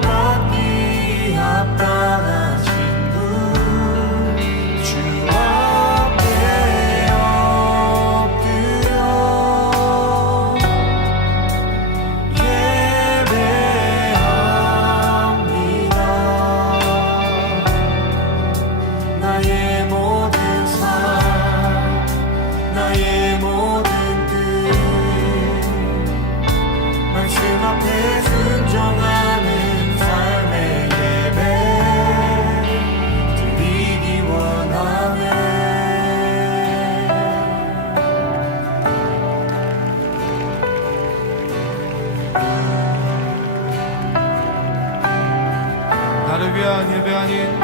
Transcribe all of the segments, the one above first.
받기 합당하신 분 주 앞에 엎드려 예배합니다. 나의 모든 삶 나의 모든 뜻 말씀 앞에 순종하는 삶의 예배 드리기 원하네. 나를 위한 예배 아닌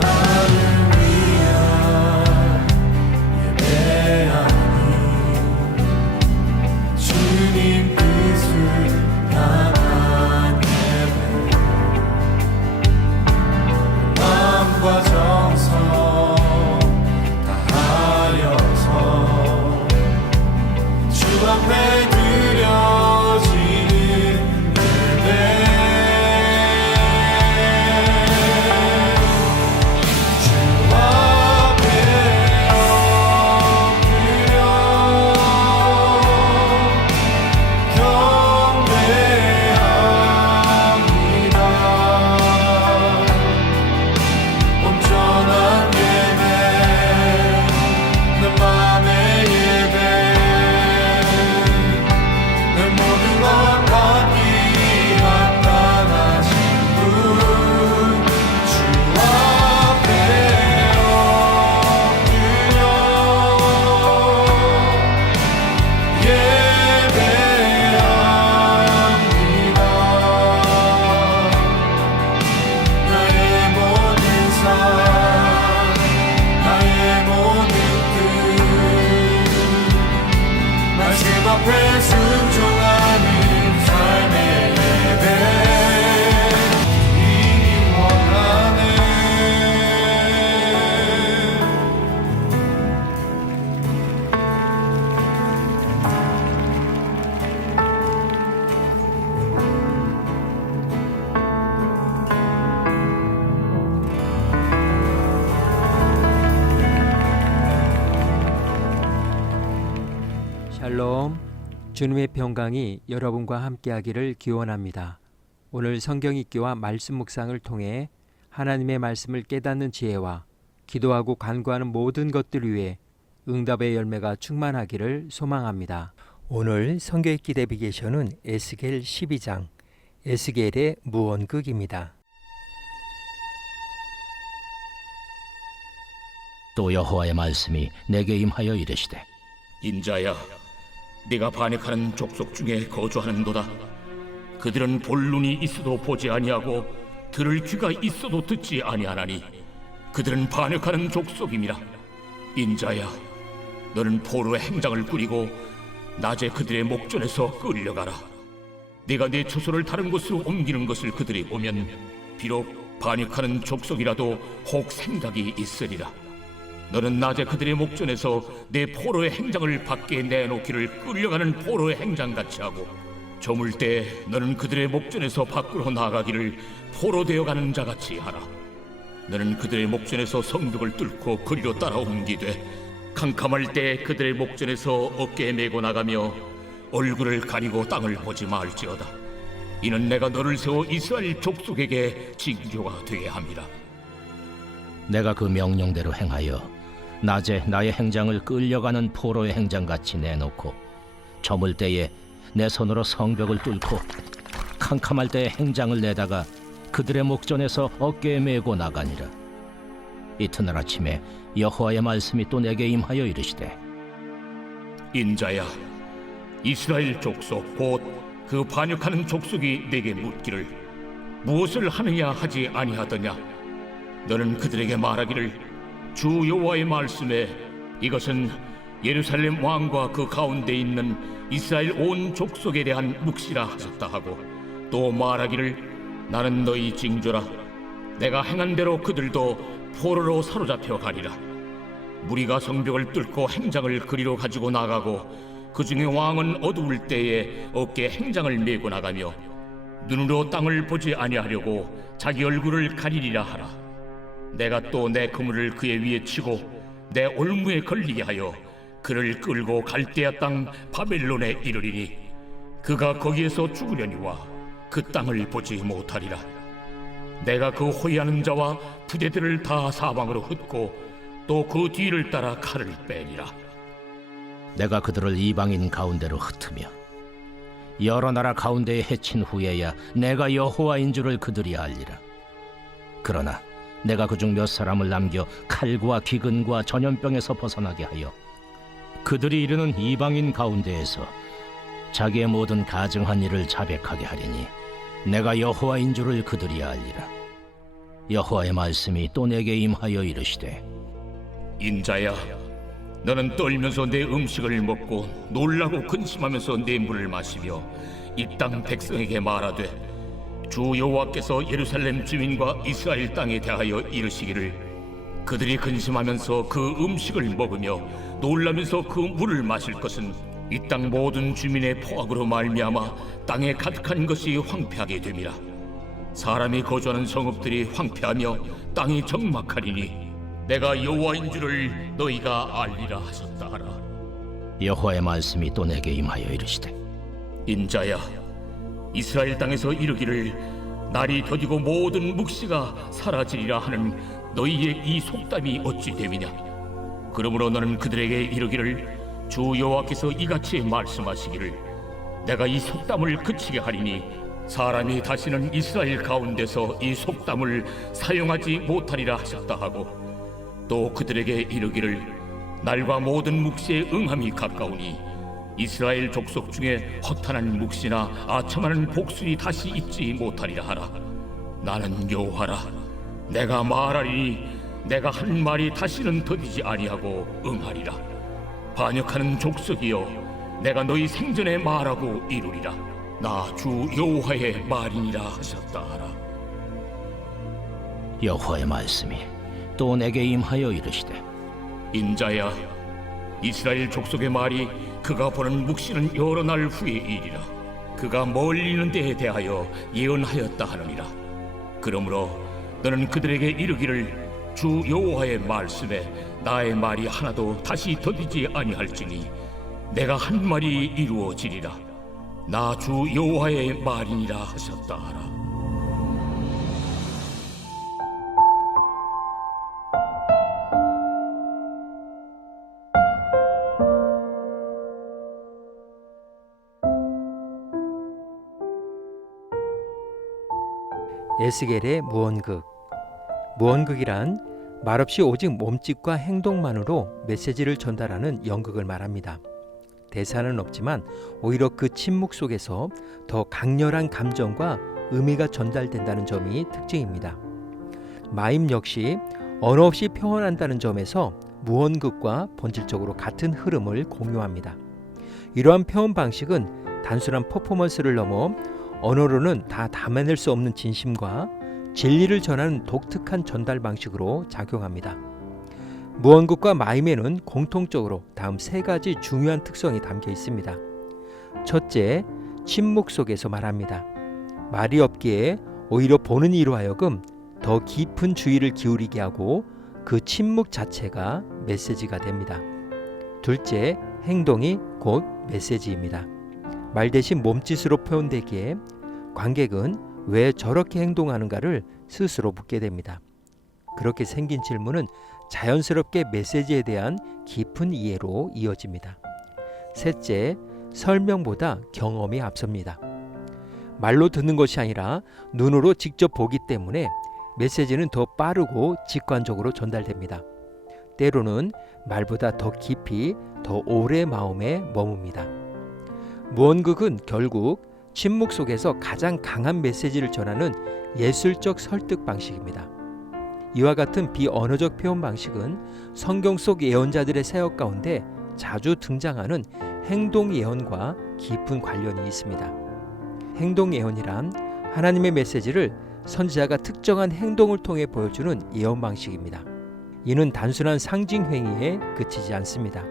나를 위한 예배 아닌 주님 뜻을 향한 예배 마음과 정성 다하여서 주 앞에 드려지는 예배 주 앞에 엎드려 경배합니다. 온전한 예배 내 맘의 예배 내 모든 것 받기 합당하신 분 주 앞에 엎드려 예배합니다. 나의 모든 삶 나의 모든 뜻 말씀 앞에 순종하는 삶의 예배 드리기 원하네. 샬롬, 주님의 평강이 여러분과 함께하기를 기원합니다. 오늘 성경 읽기와 말씀 묵상을 통해 하나님의 말씀을 깨닫는 지혜와 기도하고 간구하는 모든 것들 위해 응답의 열매가 충만하기를 소망합니다. 오늘 성경 읽기 내비게이션은 에스겔 12장, 에스겔의 무언극입니다. 또 여호와의 말씀이 내게 임하여 이르시되 인자야, 네가 반역하는 족속 중에 거주하는도다. 그들은 볼 눈이 있어도 보지 아니하고 들을 귀가 있어도 듣지 아니하나니 그들은 반역하는 족속임이라. 인자야, 너는 포로의 행장을 꾸리고 낮에 그들의 목전에서 끌려가라. 네가 내 초소를 다른 곳으로 옮기는 것을 그들이 보면 비록 반역하는 족속이라도 혹 생각이 있으리라. 너는 낮에 그들의 목전에서 내 포로의 행장을 밖에 내놓기를 끌려가는 포로의 행장같이 하고 저물 때 너는 그들의 목전에서 밖으로 나가기를 포로 되어가는 자같이 하라. 너는 그들의 목전에서 성벽을 뚫고 그리로 따라 옮기되 캄캄할 때 그들의 목전에서 어깨에 메고 나가며 얼굴을 가리고 땅을 보지 말지어다. 이는 내가 너를 세워 이스라엘 족속에게 징조가 되게 함이라. 내가 그 명령대로 행하여 낮에 나의 행장을 끌려가는 포로의 행장같이 내놓고 저물 때에 내 손으로 성벽을 뚫고 캄캄할 때에 행장을 내다가 그들의 목전에서 어깨에 메고 나가니라. 이튿날 아침에 여호와의 말씀이 또 내게 임하여 이르시되 인자야, 이스라엘 족속 곧 그 반역하는 족속이 내게 묻기를 무엇을 하느냐 하지 아니하더냐. 너는 그들에게 말하기를 주 여호와의 말씀에 이것은 예루살렘 왕과 그 가운데 있는 이스라엘 온 족속에 대한 묵시라 하셨다 하고 또 말하기를 나는 너희 징조라. 내가 행한 대로 그들도 포로로 사로잡혀 가리라. 무리가 성벽을 뚫고 행장을 그리로 가지고 나가고 그 중에 왕은 어두울 때에 어깨에 행장을 메고 나가며 눈으로 땅을 보지 아니하려고 자기 얼굴을 가리리라 하라. 내가 또 내 그물을 그의 위에 치고 내 올무에 걸리게 하여 그를 끌고 갈대아 땅 바벨론에 이르리니 그가 거기에서 죽으려니와 그 땅을 보지 못하리라. 내가 그 호위하는 자와 부대들을 다 사방으로 흩고 또 그 뒤를 따라 칼을 빼리라. 내가 그들을 이방인 가운데로 흩으며 여러 나라 가운데에 해친 후에야 내가 여호와인 줄을 그들이 알리라. 그러나 내가 그중 몇 사람을 남겨 칼과 기근과 전염병에서 벗어나게 하여 그들이 이르는 이방인 가운데에서 자기의 모든 가증한 일을 자백하게 하리니 내가 여호와인 줄을 그들이 알리라. 여호와의 말씀이 또 내게 임하여 이르시되 인자야, 너는 떨면서 내 음식을 먹고 놀라고 근심하면서 내 물을 마시며 이 땅 백성에게 말하되 주 여호와께서 예루살렘 주민과 이스라엘 땅에 대하여 이르시기를 그들이 근심하면서 그 음식을 먹으며 놀라면서 그 물을 마실 것은 이 땅 모든 주민의 포악으로 말미암아 땅에 가득한 것이 황폐하게 됨이라. 사람이 거주하는 성읍들이 황폐하며 땅이 적막하리니 내가 여호와인 줄을 너희가 알리라 하셨다 하라. 여호와의 말씀이 또 내게 임하여 이르시되 인자야, 이스라엘 땅에서 이르기를 날이 더디고 모든 묵시가 사라지리라 하는 너희의 이 속담이 어찌 됨이냐. 그러므로 너는 그들에게 이르기를 주 여호와께서 이같이 말씀하시기를 내가 이 속담을 그치게 하리니 사람이 다시는 이스라엘 가운데서 이 속담을 사용하지 못하리라 하셨다 하고 또 그들에게 이르기를 날과 모든 묵시의 응함이 가까우니 이스라엘 족속 중에 허탄한 묵시나 아첨하는 복술이 다시 있지 못하리라 하라. 나는 여호와라. 내가 말하리니 내가 한 말이 다시는 더디지 아니하고 응하리라. 반역하는 족속이여, 내가 너희 생전에 말하고 이루리라. 나 주 여호와의 말이니라 하셨다 하라. 여호와의 말씀이 또 내게 임하여 이르시되 인자야, 이스라엘 족속의 말이 그가 보는 묵시는 여러 날 후의 일이라. 그가 멀리 있는 데에 대하여 예언하였다 하느니라. 그러므로 너는 그들에게 이르기를 주 여호와의 말씀에 나의 말이 하나도 다시 더디지 아니할지니 내가 한 말이 이루어지리라. 나 주 여호와의 말이니라 하셨다 하라. 에스겔의 무언극. 무언극이란 말없이 오직 몸짓과 행동만으로 메시지를 전달하는 연극을 말합니다. 대사는 없지만 오히려 그 침묵 속에서 더 강렬한 감정과 의미가 전달된다는 점이 특징입니다. 마임 역시 언어 없이 표현한다는 점에서 무언극과 본질적으로 같은 흐름을 공유합니다. 이러한 표현 방식은 단순한 퍼포먼스를 넘어 언어로는 다 담아낼 수 없는 진심과 진리를 전하는 독특한 전달 방식으로 작용합니다. 무언극과 마임에는 공통적으로 다음 세 가지 중요한 특성이 담겨 있습니다. 첫째, 침묵 속에서 말합니다. 말이 없기에 오히려 보는 이로 하여금 더 깊은 주의를 기울이게 하고 그 침묵 자체가 메시지가 됩니다. 둘째, 행동이 곧 메시지입니다. 말 대신 몸짓으로 표현되기에 관객은 왜 저렇게 행동하는가를 스스로 묻게 됩니다. 그렇게 생긴 질문은 자연스럽게 메시지에 대한 깊은 이해로 이어집니다. 셋째, 설명보다 경험이 앞섭니다. 말로 듣는 것이 아니라 눈으로 직접 보기 때문에 메시지는 더 빠르고 직관적으로 전달됩니다. 때로는 말보다 더 깊이, 더 오래 마음에 머뭅니다. 무언극은 결국 침묵 속에서 가장 강한 메시지를 전하는 예술적 설득 방식입니다. 이와 같은 비언어적 표현 방식은 성경 속 예언자들의 사역 가운데 자주 등장하는 행동 예언과 깊은 관련이 있습니다. 행동 예언이란 하나님의 메시지를 선지자가 특정한 행동을 통해 보여주는 예언 방식입니다. 이는 단순한 상징 행위에 그치지 않습니다.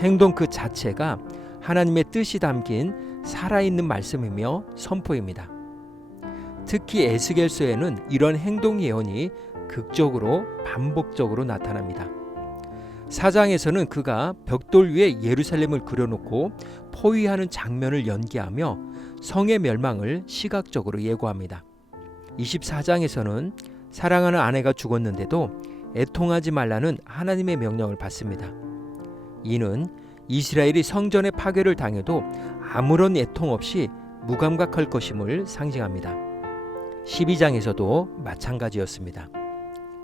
행동 그 자체가 하나님의 뜻이 담긴 살아있는 말씀이며 선포입니다. 특히 에스겔서에는 이런 행동 예언이 극적으로 반복적으로 나타납니다. 4장에서는 그가 벽돌 위에 예루살렘을 그려놓고 포위하는 장면을 연기하며 성의 멸망을 시각적으로 예고합니다. 24장에서는 사랑하는 아내가 죽었는데도 애통하지 말라는 하나님의 명령을 받습니다. 이는 이스라엘이 성전의 파괴를 당해도 아무런 애통 없이 무감각할 것임을 상징합니다. 12장에서도 마찬가지였습니다.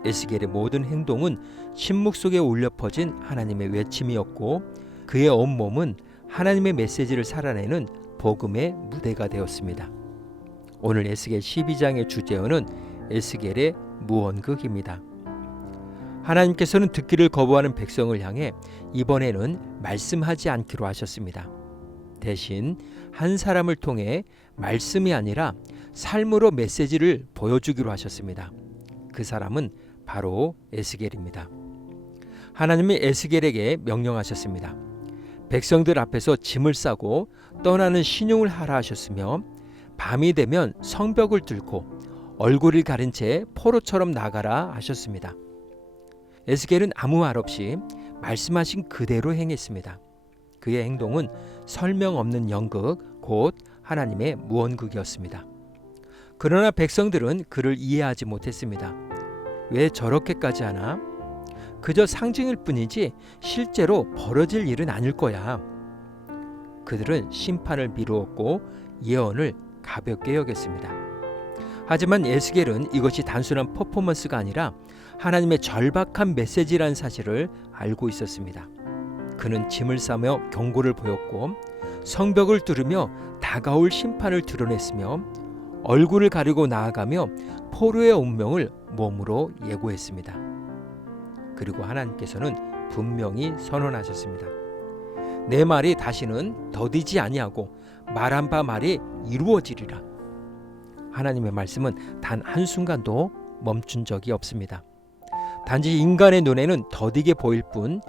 에스겔의 모든 행동은 침묵 속에 울려 퍼진 하나님의 외침이었고 그의 온몸은 하나님의 메시지를 살아내는 복음의 무대가 되었습니다. 오늘 에스겔 12장의 주제어는 에스겔의 무언극입니다. 하나님께서는 듣기를 거부하는 백성을 향해 이번에는 말씀하지 않기로 하셨습니다. 대신 한 사람을 통해 말씀이 아니라 삶으로 메시지를 보여주기로 하셨습니다. 그 사람은 바로 에스겔입니다. 하나님이 에스겔에게 명령하셨습니다. 백성들 앞에서 짐을 싸고 떠나는 신용을 하라 하셨으며 밤이 되면 성벽을 뚫고 얼굴을 가린 채 포로처럼 나가라 하셨습니다. 에스겔은 아무 말 없이 말씀하신 그대로 행했습니다. 그의 행동은 설명 없는 연극, 곧 하나님의 무언극이었습니다. 그러나 백성들은 그를 이해하지 못했습니다. 왜 저렇게까지 하나? 그저 상징일 뿐이지 실제로 벌어질 일은 아닐 거야. 그들은 심판을 미루었고 예언을 가볍게 여겼습니다. 하지만 에스겔은 이것이 단순한 퍼포먼스가 아니라 하나님의 절박한 메시지라는 사실을 알고 있었습니다. 그는 짐을 싸며 경고를 보였고 성벽을 뚫으며 다가올 심판을 드러냈으며 얼굴을 가리고 나아가며 포로의 운명을 몸으로 예고했습니다. 그리고 하나님께서는 분명히 선언하셨습니다. 내 말이 다시는 더디지 아니하고 말한 바 말이 이루어지리라. 하나님의 말씀은 단 한순간도 멈춘 적이 없습니다. 단지 인간의 눈에는 더디게 보일 뿐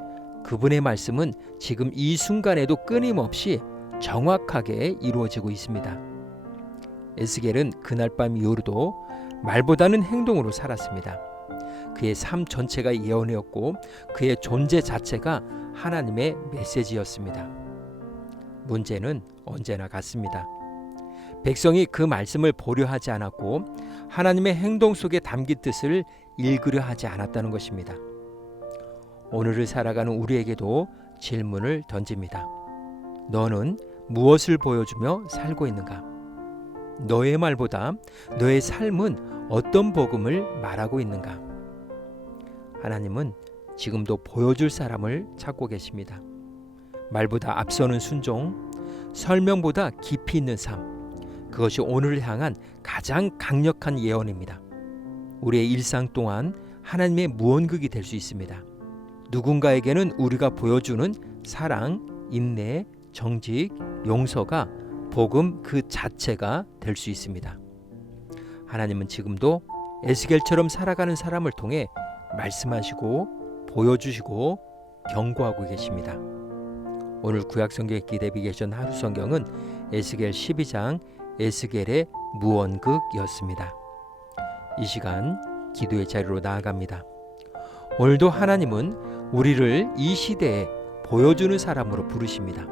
그분의 말씀은 지금 이 순간에도 끊임없이 정확하게 이루어지고 있습니다. 에스겔은 그날 밤 이후로도 말보다는 행동으로 살았습니다. 그의 삶 전체가 예언이었고 그의 존재 자체가 하나님의 메시지였습니다. 문제는 언제나 같습니다. 백성이 그 말씀을 보려 하지 않았고 하나님의 행동 속에 담긴 뜻을 읽으려 하지 않았다는 것입니다. 오늘을 살아가는 우리에게도 질문을 던집니다. 너는 무엇을 보여주며 살고 있는가? 너의 말보다 너의 삶은 어떤 복음을 말하고 있는가? 하나님은 지금도 보여줄 사람을 찾고 계십니다. 말보다 앞서는 순종, 설명보다 깊이 있는 삶, 그것이 오늘을 향한 가장 강력한 예언입니다. 우리의 일상 동안 하나님의 무언극이 될 수 있습니다. 누군가에게는 우리가 보여주는 사랑, 인내, 정직, 용서가 복음 그 자체가 될 수 있습니다. 하나님은 지금도 에스겔처럼 살아가는 사람을 통해 말씀하시고 보여주시고 경고하고 계십니다. 오늘 구약성경에 기대비 계신 하루 성경은 에스겔 12장 에스겔의 무언극이었습니다. 이 시간 기도의 자리로 나아갑니다. 오늘도 하나님은 우리를 이 시대에 보여주는 사람으로 부르십니다.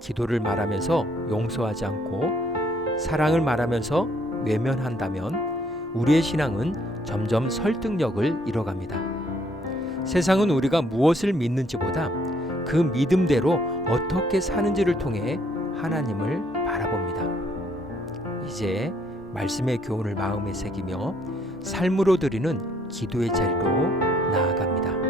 기도를 말하면서 용서하지 않고 사랑을 말하면서 외면한다면 우리의 신앙은 점점 설득력을 잃어갑니다. 세상은 우리가 무엇을 믿는지보다 그 믿음대로 어떻게 사는지를 통해 하나님을 바라봅니다. 이제 말씀의 교훈을 마음에 새기며 삶으로 드리는 기도의 자리로 나아갑니다.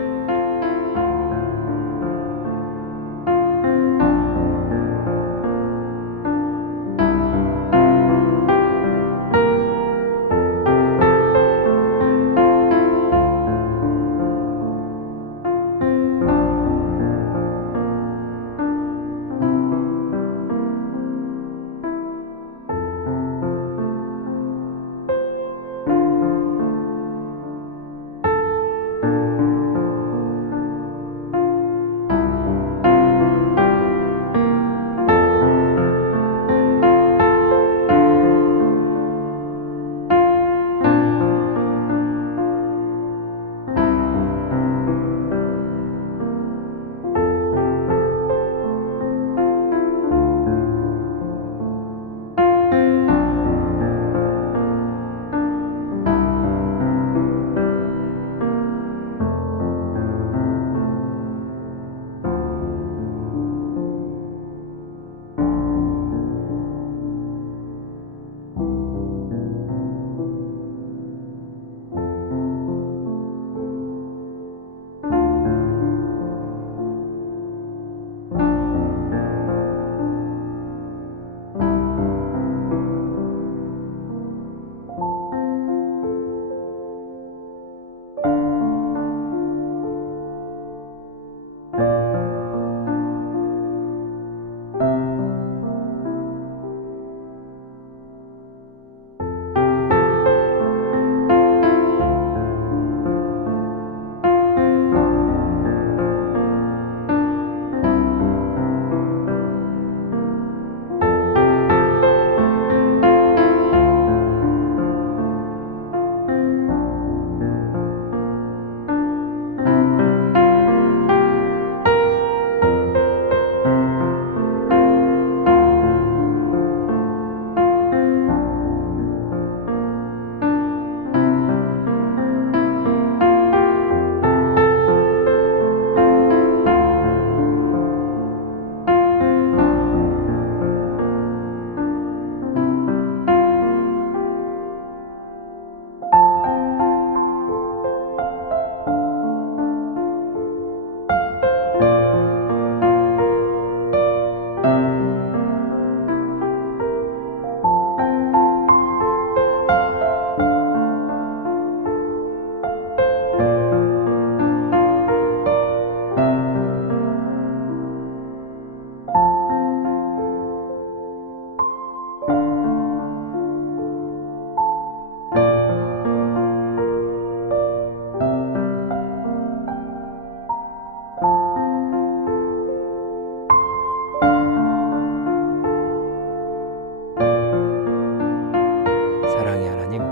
사랑의 하나님,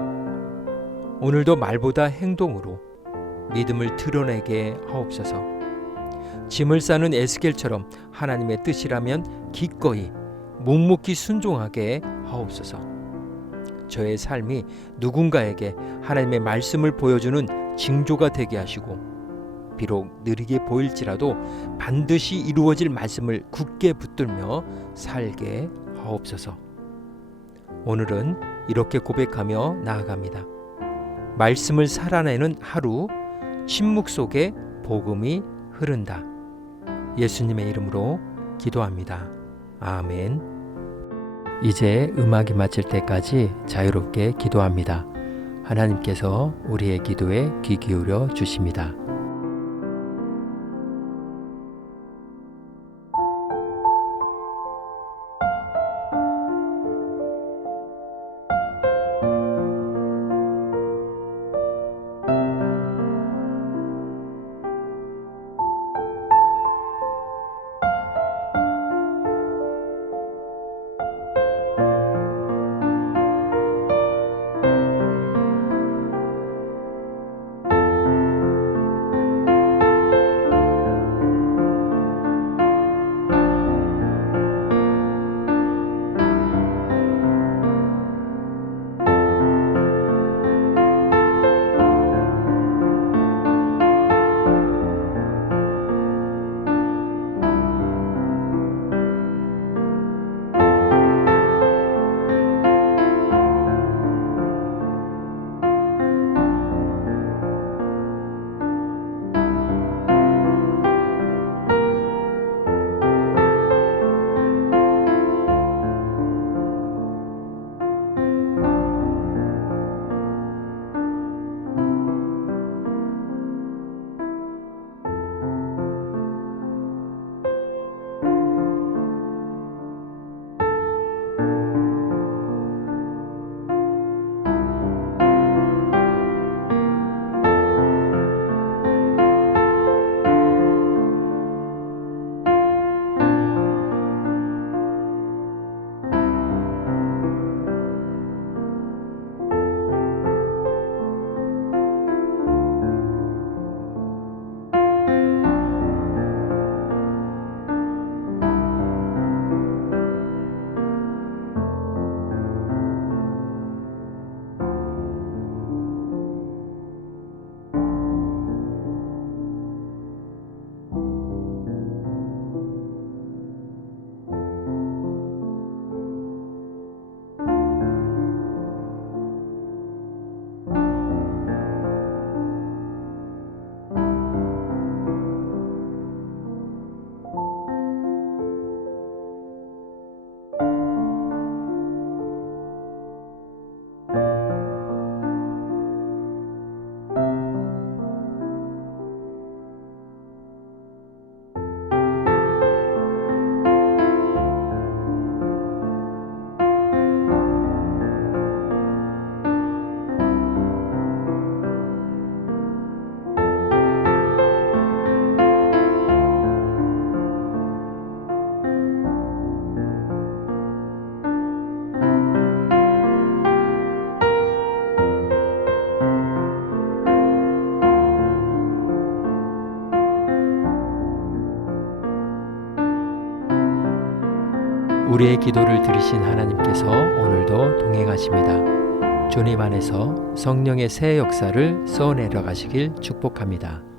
오늘도 말보다 행동으로 믿음을 드러내게 하옵소서. 짐을 싸는 에스겔처럼 하나님의 뜻이라면 기꺼이 묵묵히 순종하게 하옵소서. 저의 삶이 누군가에게 하나님의 말씀을 보여주는 징조가 되게 하시고, 비록 느리게 보일지라도 반드시 이루어질 말씀을 굳게 붙들며 살게 하옵소서. 오늘은 이렇게 고백하며 나아갑니다. 말씀을 살아내는 하루, 침묵 속에 복음이 흐른다. 예수님의 이름으로 기도합니다. 아멘. 이제 음악이 마칠 때까지 자유롭게 기도합니다. 하나님께서 우리의 기도에 귀 기울여 주십니다. 우리의 기도를 들으신 하나님께서 오늘도 동행하십니다. 주님 안에서 성령의 새 역사를 써내려 가시길 축복합니다.